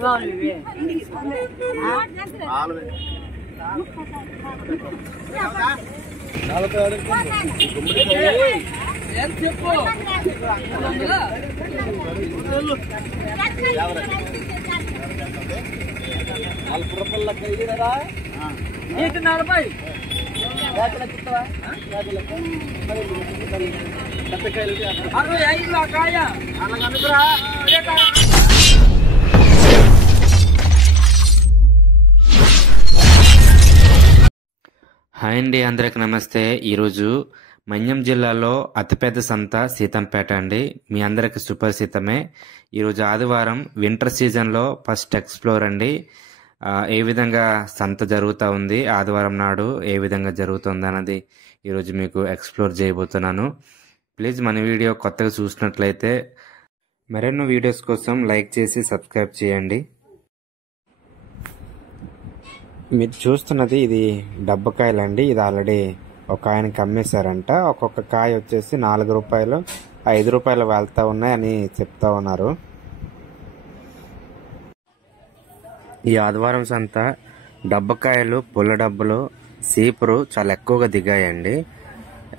Hi అండి, అందరికి నమస్తే. ఈరోజు మన్యం జిల్లాలో అతిపెద్ద సంత సీతంపేట అండి. మీ అందరికి సుపరిచితమే. ఈరోజు ఆదివారం, వింటర్ సీజన్లో ఫస్ట్ ఎక్స్ప్లోర్ అండి. ఏ విధంగా సంత జరుగుతూ ఉంది, ఆదివారం నాడు ఏ విధంగా జరుగుతుంది అన్నది ఈరోజు మీకు ఎక్స్ప్లోర్ చేయబోతున్నాను. ప్లీజ్ మన వీడియో కొత్తగా చూసినట్లయితే మరెన్నో వీడియోస్ కోసం లైక్ చేసి సబ్స్క్రైబ్ చేయండి. మీరు చూస్తున్నది ఇది డబ్బకాయలండి. ఇది ఆల్రెడీ ఒక ఆయనకి అమ్మేశారంట. ఒక్కొక్క కాయ వచ్చేసి 4 రూపాయలు 5 రూపాయలు వెళ్తా ఉన్నాయని చెప్తా ఉన్నారు. ఈ ఆదివారం సంత డబ్బకాయలు, పుల్ల డబ్బులు, సీపురు చాలా ఎక్కువగా దిగాయండి.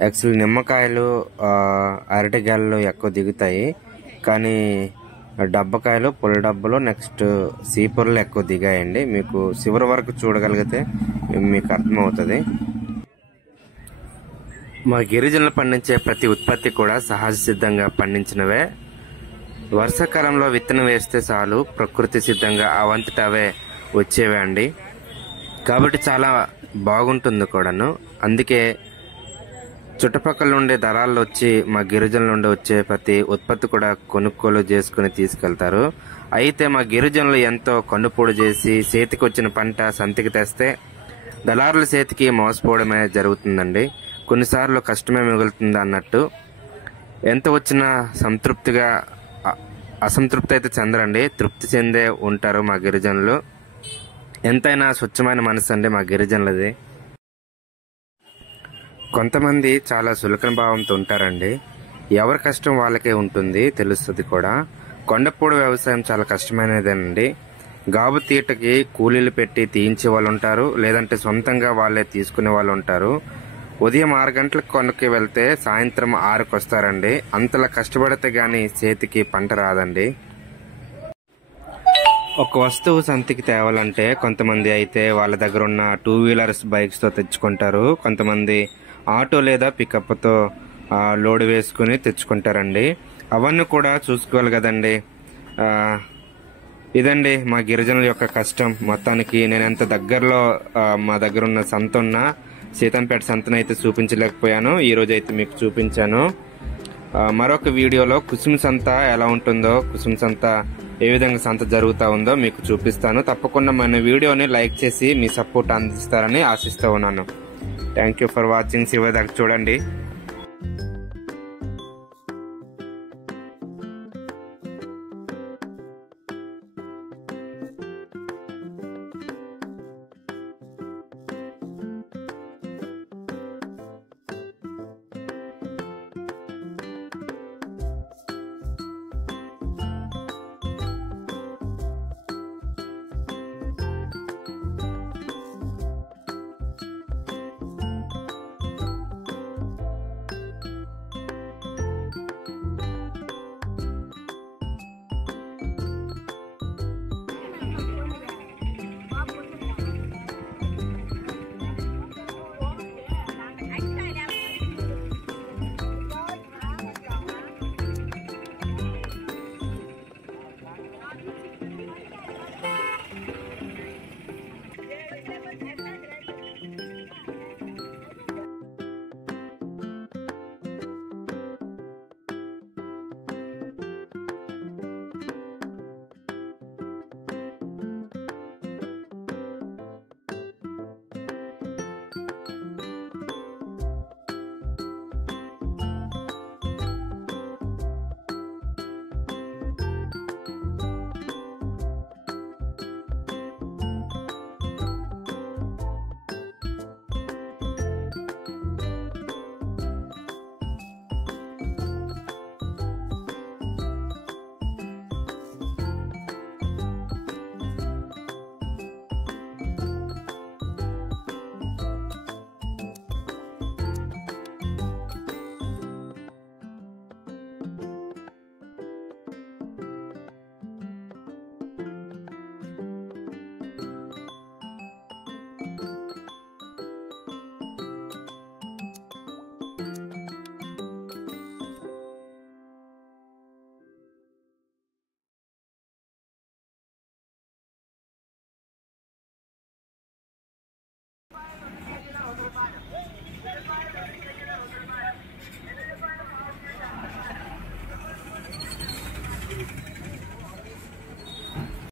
యాక్చువల్లీ నిమ్మకాయలు, అరటిగాయలు ఎక్కువ దిగుతాయి, కానీ డబ్బకాయలు, పుల్ల డబ్బులు, నెక్స్ట్ సీపుర్లు ఎక్కువ దిగాయండి. మీకు చివరి వరకు చూడగలిగితే మీకు అర్థమవుతుంది. మా గిరిజనులు పండించే ప్రతి ఉత్పత్తి కూడా సహజ సిద్ధంగా పండించినవే. వర్షాకాలంలో విత్తనం వేస్తే చాలు ప్రకృతి సిద్ధంగా అవంతటా అవే వచ్చేవే అండి. కాబట్టి చాలా బాగుంటుంది కూడాను. అందుకే చుట్టుపక్కల నుండి దళాలు వచ్చి మా గిరిజనుల నుండి వచ్చే ప్రతి ఉత్పత్తి కూడా కొనుగోలు చేసుకుని తీసుకెళ్తారు. అయితే మా గిరిజనులు ఎంతో కన్నుపూడి చేసి చేతికి వచ్చిన పంట సంతికి తెస్తే దళారుల చేతికి మోసపోవడమే జరుగుతుందండి. కొన్నిసార్లు కష్టమే మిగులుతుంది అన్నట్టు. ఎంత వచ్చినా సంతృప్తిగా అసంతృప్తి అయితే చెందరండి, తృప్తి చెందే ఉంటారు మా గిరిజనులు. ఎంతైనా స్వచ్ఛమైన మనసు అండి మా గిరిజనులది. కొంతమంది చాలా సులకన భావంతో ఉంటారండి. ఎవరి కష్టం వాళ్ళకే ఉంటుంది, తెలుస్తుంది కూడా. కొండపూడి వ్యవసాయం చాలా కష్టమైనదేనండి. గాబు తీటకి కూలీలు పెట్టి తీయించే వాళ్ళు ఉంటారు, లేదంటే సొంతంగా వాళ్ళే తీసుకునే వాళ్ళు ఉంటారు. ఉదయం 6 గంటలకు కొండకి వెళ్తే సాయంత్రం 6కి వస్తారండి. అంతలా కష్టపడితే గాని చేతికి పంట రాదండి. ఒక వస్తువు సంతికి తేవాలంటే కొంతమంది అయితే వాళ్ళ దగ్గర ఉన్న 2 వీలర్స్ బైక్స్తో తెచ్చుకుంటారు. కొంతమంది ఆటో లేదా పికప్తో లోడ్ వేసుకుని తెచ్చుకుంటారండి. అవన్నీ కూడా చూసుకోవాలి కదండి. ఇదండి మా గిరిజనుల యొక్క కష్టం. మొత్తానికి నేను ఎంత దగ్గరలో మా దగ్గర ఉన్న సంత ఉన్న సీతంపేట సంతను అయితే చూపించలేకపోయాను. ఈరోజు అయితే మీకు చూపించాను. మరొక వీడియోలో కుసుమ సంత ఎలా ఉంటుందో, కుసుమ సంత ఏ విధంగా సంత జరుగుతూ ఉందో మీకు చూపిస్తాను. తప్పకుండా మన వీడియోని లైక్ చేసి మీ సపోర్ట్ అందిస్తారని ఆశిస్తూ ఉన్నాను. Thank you for watching. చివరి దాకా చూడండి.